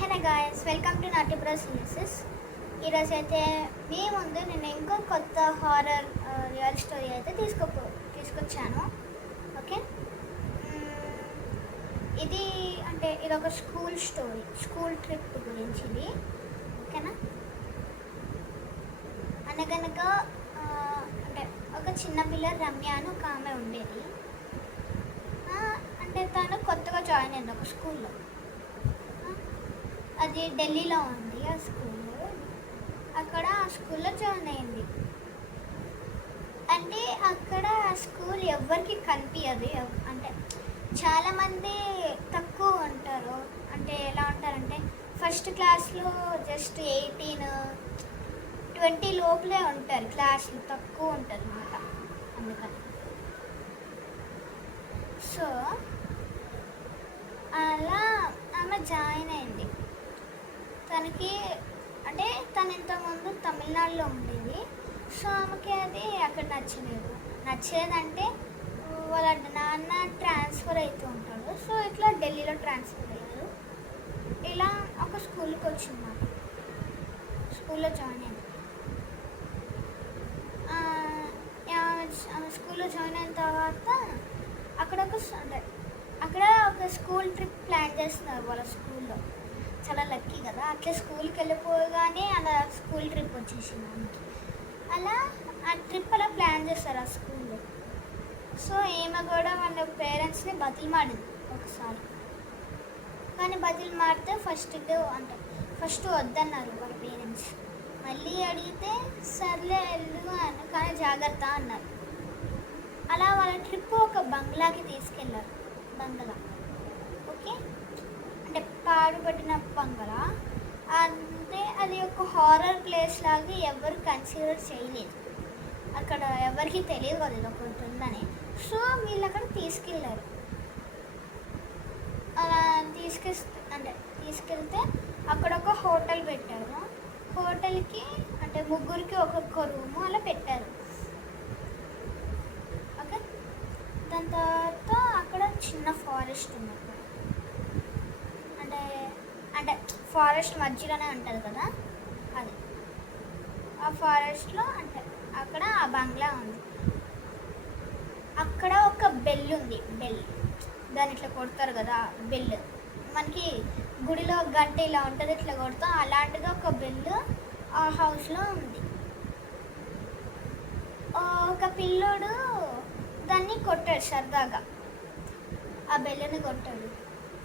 Hello guys, welcome to నాటి bus newses. ఈరోజు అయితే మీ ముందు నేను ఇంకో కొత్త హారర్ రియల్ స్టోరీ అయితే తీసుకొచ్చాను. ఓకే, ఇది ఇది ఒక స్కూల్ స్టోరీ, స్కూల్ ట్రిప్ గురించి ఇది. ఓకేనా, అనగనగా ఒక చిన్న పిల్ల రమ్య అని ఒక ఆమె ఉండేది. తను కొత్తగా జాయిన్ అయింది ఒక స్కూల్లో. అది ఢిల్లీలో ఉంది ఆ స్కూల్. అక్కడ ఆ స్కూల్లో జాయిన్ అయింది. అక్కడ ఆ స్కూల్ ఎవరికి కనిపించదు. చాలామంది తక్కువ ఉంటారు. ఎలా ఉంటారంటే ఫస్ట్ క్లాస్లో జస్ట్ 18-20 లోపలే ఉంటారు. క్లాసులు తక్కువ ఉంటుంది అన్నమాట. అందుకని సో అలా ఆమె జాయిన్ అయింది. తనకి తను ఇంతకుముందు తమిళనాడులో ఉండేది. సో ఆమెకి అది అక్కడ నచ్చలేదంటే వాళ్ళ నాన్న ట్రాన్స్ఫర్ అవుతూ ఉంటాడు. సో ఇట్లా ఢిల్లీలో ట్రాన్స్ఫర్ అయ్యారు. ఇలా ఒక స్కూల్కి వచ్చింది. నాకు స్కూల్లో జాయిన్ అయింది. ఆమె స్కూల్లో జాయిన్ అయిన తర్వాత అక్కడ ఒక స్కూల్ ట్రిప్ ప్లాన్ చేస్తున్నారు వాళ్ళ స్కూల్లో. చాలా లక్కీ కదా, అట్లా స్కూల్కి వెళ్ళిపోగానే అలా స్కూల్ ట్రిప్ వచ్చేసింది ఆమెకి. అలా ఆ ట్రిప్ అలా ప్లాన్ చేస్తారు ఆ స్కూల్లో. సో ఈమె కూడా వాళ్ళ పేరెంట్స్ని బతిమాడింది ఒకసారి. కానీ బతిమాడితే ఫస్ట్ వద్దన్నారు వాళ్ళ పేరెంట్స్. మళ్ళీ అడిగితే సర్లే వెళ్ళు అని, కానీ జాగ్రత్త అన్నారు. అలా వాళ్ళ ట్రిప్ ఒక బంగ్లాకి తీసుకెళ్ళారు. బంగ్లా ఓకే, పాడుపడిన బంగ్లా. అది ఒక హారర్ ప్లేస్ లాగా ఎవరు కన్సిడర్ చేయలేదు. అక్కడ ఎవరికి తెలియదు కదా ఇది ఒకటి ఉందని. సో వీళ్ళు అక్కడ తీసుకెళ్ళారు. అలా తీసుకెళ్తే అక్కడ ఒక హోటల్ పెట్టారు. హోటల్కి ముగ్గురికి ఒక్కొక్క రూము అలా పెట్టారు. ఓకే, దాని తర్వాత అక్కడ చిన్న ఫారెస్ట్ ఉంది. ఫారెస్ట్ మధ్యలోనే ఉంటుంది కదా అది. ఆ ఫారెస్ట్లో అక్కడ ఆ బంగ్లా ఉంది. అక్కడ ఒక బెల్ ఉంది. దాన్ని ఇట్లా కొడతారు కదా బెల్. మనకి గుడిలో గంట ఇలా ఉంటుంది, ఇట్లా కొడతాం. అలాంటిది ఒక బెల్ ఆ హౌస్లో ఉంది. ఒక పిల్లోడు దాన్ని కొట్టాడు సరదాగా. ఆ బెల్లుని కొట్టాడు,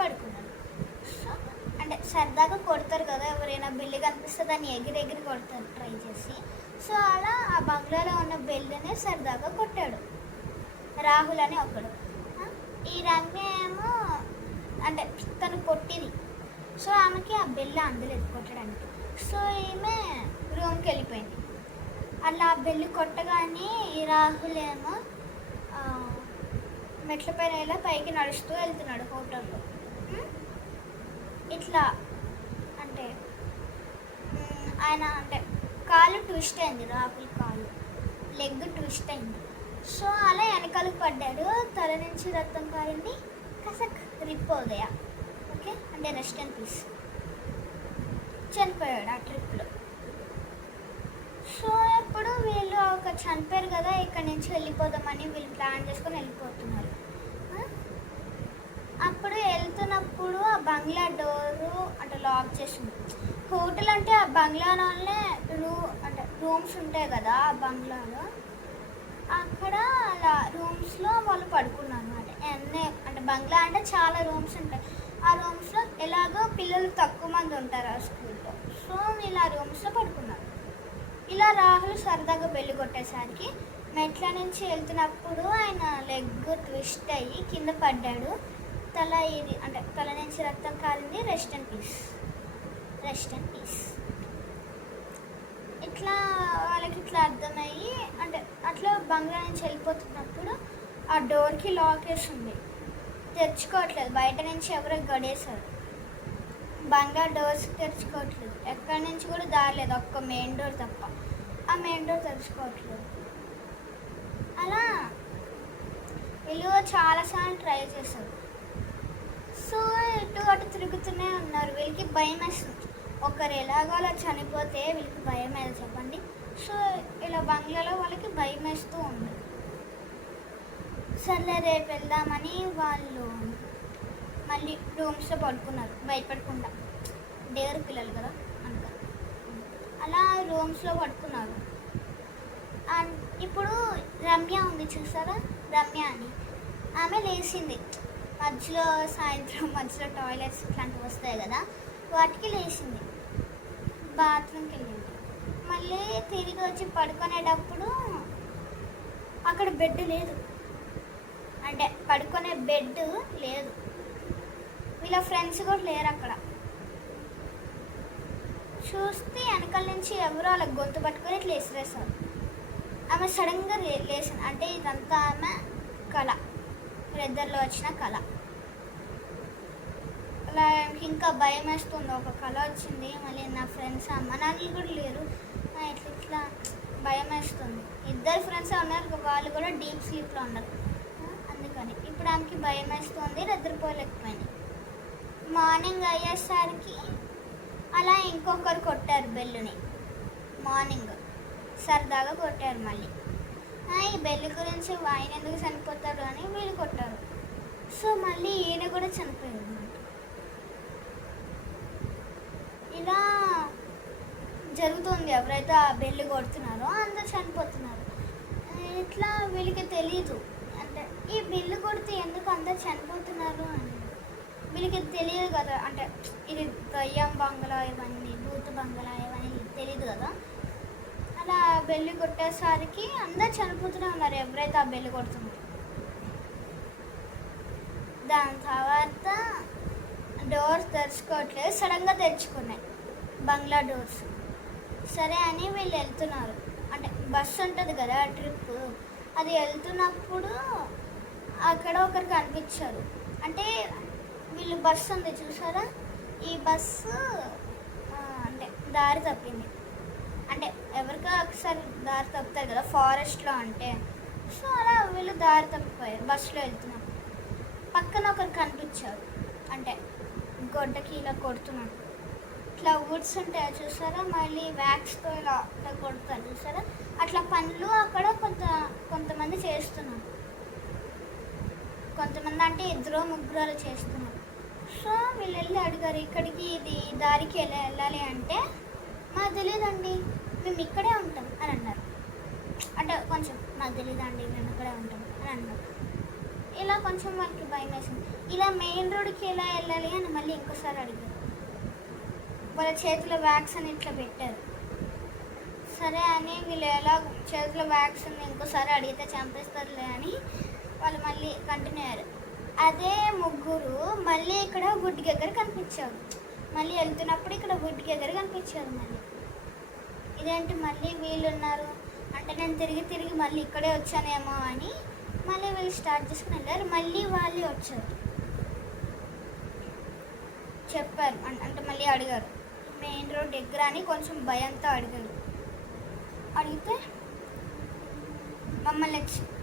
పడుకున్నాడు. సరదాగా కొడతారు కదా ఎవరైనా, బెల్లి కనిపిస్తే దాన్ని ఎగిరి కొడతారు ట్రై చేసి. సో అలా ఆ బంగ్లాలో ఉన్న బెల్లునే సరదాగా కొట్టాడు రాహుల్ అని ఒకడు. ఈ రమ్య ఏమో తను కొట్టింది. సో ఆమెకి ఆ బెల్లు అందలేదు కొట్టడానికి. సో ఈమె రూమ్కి వెళ్ళిపోయింది. అలా ఆ బెల్లు కొట్టగానే ఈ రాహుల్ ఏమో మెట్ల పైన ఇలా పైకి నడుస్తూ వెళ్తున్నాడు హోటల్లో. ఇట్లా ఆయన కాలు ట్విస్ట్ అయింది. రాహుల్ కాలు లెగ్ ట్విస్ట్ అయింది. సో అలా వెనకాలకు పడ్డాడు. తల నుంచి రక్తం కారింది. కసక్ రిపోదయ. Okay, rest and peace. చనిపోయాడు ఆ ట్రిప్లో. సో ఇప్పుడు వీళ్ళు చనిపోయారు కదా, ఇక్కడి నుంచి వెళ్ళిపోదామని వీళ్ళు ప్లాన్ చేసుకొని వెళ్ళిపోతున్నారు. అప్పుడు వెళ్తున్నప్పుడు ఆ బంగ్లా డోరు లాక్ చేసింది. హోటల్ ఆ బంగ్లాలోనే రూమ్స్ ఉంటాయి కదా ఆ బంగ్లాలో. అక్కడ అలా రూమ్స్లో వాళ్ళు పడుకున్నారు అన్నమాట. బంగ్లా చాలా రూమ్స్ ఉంటాయి. ఆ రూమ్స్లో ఎలాగో పిల్లలు తక్కువ మంది ఉంటారు ఆ స్కూల్లో. సో వీళ్ళు ఆ రూమ్స్లో పడుకున్నారు. ఇలా రాహుల్ సరదాగా బెల్లు కొట్టేసరికి మెట్ల నుంచి వెళ్తున్నప్పుడు ఆయన లెగ్ ట్విస్ట్ అయ్యి కింద పడ్డాడు. తల నుంచి రక్తం కారింది. Rest and piece. ఇట్లా వాళ్ళకి ఇట్లా అర్థమయ్యి అట్లా బంగ్లా నుంచి వెళ్ళిపోతున్నప్పుడు ఆ డోర్కి లాక్ వేసి ఉంది, తెరుచుకోవట్లేదు. బయట నుంచి ఎవరో గడేశారు. బంగ్లా డోర్స్ తెరుచుకోవట్లేదు. ఎక్కడి నుంచి కూడా దారలేదు, ఒక్క మెయిన్ డోర్ తప్ప. ఆ మెయిన్ డోర్ తెరుచుకోవట్లేదు. అలా వీళ్ళు చాలాసార్లు ట్రై చేశారు. సో ఇటు అటు తిరుగుతూనే ఉన్నారు. వీళ్ళకి భయం వేస్తుంది. ఒకరు ఎలాగో అలా చనిపోతే వీళ్ళకి భయం వేది చెప్పండి. సో ఇలా బంగ్లాలో వాళ్ళకి భయం వేస్తూ ఉంది. సర్లే రేపు వెళ్దామని వాళ్ళు మళ్ళీ రూమ్స్లో పడుకున్నారు భయపడకుండా. డేర్ పిల్లలు కదా అంట. అలా రూమ్స్లో పడుకున్నారు. అండ్ ఇప్పుడు రమ్య ఉంది చూసారా, రమ్య అని ఆమె లేచింది. మధ్యలో సాయంత్రం మధ్యలో టాయిలెట్స్ ఇట్లాంటివి వస్తాయి కదా, వాటికి లేచింది. బాత్రూమ్కి వెళ్ళింది. మళ్ళీ తిరిగి వచ్చి పడుకునేటప్పుడు అక్కడ బెడ్ లేదు, అంటే పడుకునే బెడ్ లేదు. వీళ్ళ ఫ్రెండ్స్ కూడా లేరు అక్కడ. చూస్తే వెనకాల నుంచి ఎవరో అలా గొంతు పట్టుకొని ఇట్లా విసిరేస్తారు. ఆమె సడన్గా లేచింది. అంటే ఇదంతా ఆమె కళ, నిద్రలో వచ్చిన కళ. అలా ఇంకా భయం వేస్తుంది. ఒక కళ వచ్చింది, మళ్ళీ నా ఫ్రెండ్స్ అమ్మ నాన్నలు కూడా లేరు, ఇట్లా ఇట్లా భయం వేస్తుంది. ఇద్దరు ఫ్రెండ్స్ ఉన్నారు, వాళ్ళు కూడా డీప్ స్లీప్లో ఉన్నారు. అందుకని ఇప్పుడు ఆమెకి భయం వేస్తుంది, నిద్రపోలేకపోయింది. మార్నింగ్ అయ్యేసరికి అలా ఇంకొకరు కొట్టారు బెల్లుని. మార్నింగ్ సరదాగా కొట్టారు. మళ్ళీ ఈ బెల్లు గురించి ఆయన ఎందుకు చనిపోతారు అని వీళ్ళు కొట్టారు. సో మళ్ళీ ఈయన కూడా చనిపోయారు అన్నమాట. ఇలా జరుగుతుంది. ఎవరైతే ఆ బెల్లు కొడుతున్నారో అందరు చనిపోతున్నారు. ఇట్లా వీళ్ళకి తెలీదు, అంటే ఈ బెల్లు కొడితే ఎందుకు అందరు చనిపోతున్నారు అని వీళ్ళకి తెలియదు కదా. అంటే ఇది దయ్యం బంగ్లా, ఇవన్నీ భూత బంగ్లా ఇవన్నీ తెలియదు కదా. అలా బెల్లు కొట్టేసరికి అందరు చనిపోతూనే ఉన్నారు ఎవరైతే ఆ బెల్లు కొడుతున్నారు. దాని తర్వాత డోర్స్ తెరుచుకోవట్లేదు, సడన్గా తెరుచుకున్నాయి బంగ్లా డోర్స్. సరే అని వీళ్ళు వెళ్తున్నారు. అంటే బస్సు ఉంటుంది కదా ట్రిప్, అది వెళ్తున్నప్పుడు అక్కడ ఒకరు కనిపించారు. అంటే వీళ్ళు బస్సు ఉంది చూసారా, ఈ బస్సు అంటే దారి తప్పింది. అంటే ఎవరికో ఒకసారి దారి తప్పుతారు కదా ఫారెస్ట్లో అంటే. సో అలా వీళ్ళు దారి తప్పిపోయారు బస్సులో వెళ్తున్నారు. పక్కన ఒకరు కనిపించారు, అంటే గొడ్డకి ఇలా కొడుతున్నాడు. ఇట్లా వుడ్స్ ఉంటాయో చూసారా, మళ్ళీ వ్యాక్స్తో ఇలా కొడతారు చూసారా, అట్లా పనులు అక్కడ కొంతమంది చేస్తున్నారు. కొంతమంది అంటే ఇద్దరు ముగ్గురు చేస్తున్నారు. సో వీళ్ళు వెళ్ళి అడిగారు, ఇక్కడికి ఇది దారికి వెళ్ళాలి అంటే మాకు తెలియదండి, మేము ఇక్కడే ఉంటాం అని అన్నారు. అంటే కొంచెం మాకు తెలియదండి, మేము ఇక్కడే ఉంటాం అని అన్నారు. ఇలా కొంచెం వాళ్ళకి భయం వేసింది. ఇలా మెయిన్ రోడ్కి ఎలా వెళ్ళాలి అని మళ్ళీ ఇంకోసారి అడిగారు. వాళ్ళ చేతిలో వ్యాక్స్ అని ఇట్లా పెట్టారు. సరే అని వీళ్ళు ఎలా చేతిలో వ్యాక్స్ అని ఇంకోసారి అడిగితే చంపేస్తారులే అని వాళ్ళు మళ్ళీ కంటిన్యూ అయ్యారు. అదే ముగ్గురు మళ్ళీ ఇక్కడ గుడ్డి దగ్గర కనిపించారు. మళ్ళీ వెళ్తున్నప్పుడు ఇక్కడ గుడ్డి దగ్గర కనిపించారు. మళ్ళీ ఇదేంటి మళ్ళీ వీళ్ళు ఉన్నారు అంటే నేను తిరిగి మళ్ళీ ఇక్కడే వచ్చానేమో అని మళ్ళీ వీళ్ళు స్టార్ట్ చేసుకుని వెళ్ళారు. మళ్ళీ వాళ్ళు వచ్చారు, చెప్పారు. అంటే మళ్ళీ అడిగారు మెయిన్ రోడ్ దగ్గర అని కొంచెం భయంతో అడిగారు. అడిగితే మమ్మల్ని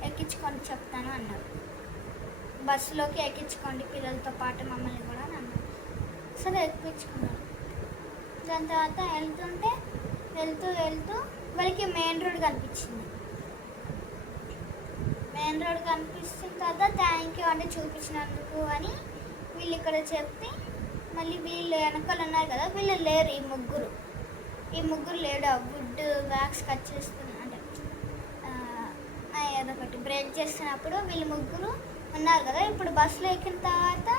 ఎక్కించుకొని చెప్తాను అన్నారు. బస్సులోకి ఎక్కించుకోండి పిల్లలతో పాటు మమ్మల్ని కూడా అని అన్నారు. సరే ఎక్కించుకున్నారు. దాని తర్వాత వెళ్తూ వాళ్ళకి మెయిన్ రోడ్ కనిపించింది. మెయిన్ రోడ్ కనిపించిన తర్వాత థ్యాంక్ యూ అంటే చూపించినందుకు అని వీళ్ళు ఇక్కడ చెప్పి మళ్ళీ వీళ్ళు వెనకాల ఉన్నారు కదా, వీళ్ళు లేరు. ఈ ముగ్గురు లేడు. వుడ్ వ్యాక్స్ కట్ చేస్తున్నారు, అంటే ఏదొకటి బ్రేక్ చేస్తున్నప్పుడు వీళ్ళు ముగ్గురు ఉన్నారు కదా. ఇప్పుడు బస్సులో ఎక్కిన తర్వాత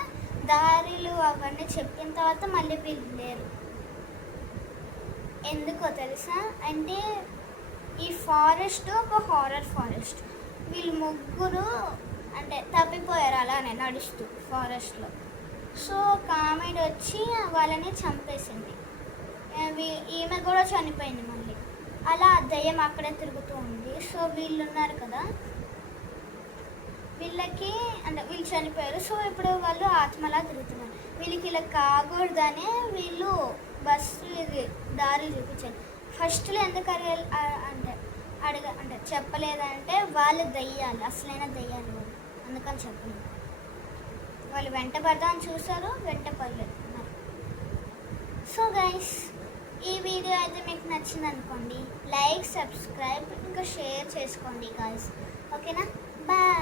దారిలు అవన్నీ చెప్పిన తర్వాత మళ్ళీ వీళ్ళు లేరు. ఎందుకో తెలుసా, అంటే ఈ ఫారెస్ట్ ఒక హారర్ ఫారెస్ట్. వీళ్ళు ముగ్గురు అంటే తప్పిపోయారు అలానే నడుస్తూ ఫారెస్ట్లో. సో కామెడీ వచ్చి వాళ్ళని చంపేసింది. ఈమె కూడా చనిపోయింది. మళ్ళీ అలా దయ్యం అక్కడే తిరుగుతూ ఉంది. సో వీళ్ళు ఉన్నారు కదా, వీళ్ళకి అంటే వీళ్ళు చనిపోయారు. సో ఇప్పుడు వాళ్ళు ఆత్మలా తిరుగుతున్నారు. వీళ్ళకి ఇలా కాకూడదనే వీళ్ళు బస్సు ఇది దారి చూపించారు. ఫస్ట్లో ఎందుకు అంటే చెప్పలేదంటే వాళ్ళు దయ్యాలి, అసలైన దయ్యాలి వాళ్ళు, అందుకని చెప్పలేదు. వాళ్ళు వెంట పడదామని చూసారు, వెంట పడలేదు. సో గైస్, ఈ వీడియో అయితే మీకు నచ్చింది అనుకోండి, లైక్, సబ్స్క్రైబ్ ఇంకా షేర్ చేసుకోండి గైస్. ఓకేనా? బాయ్.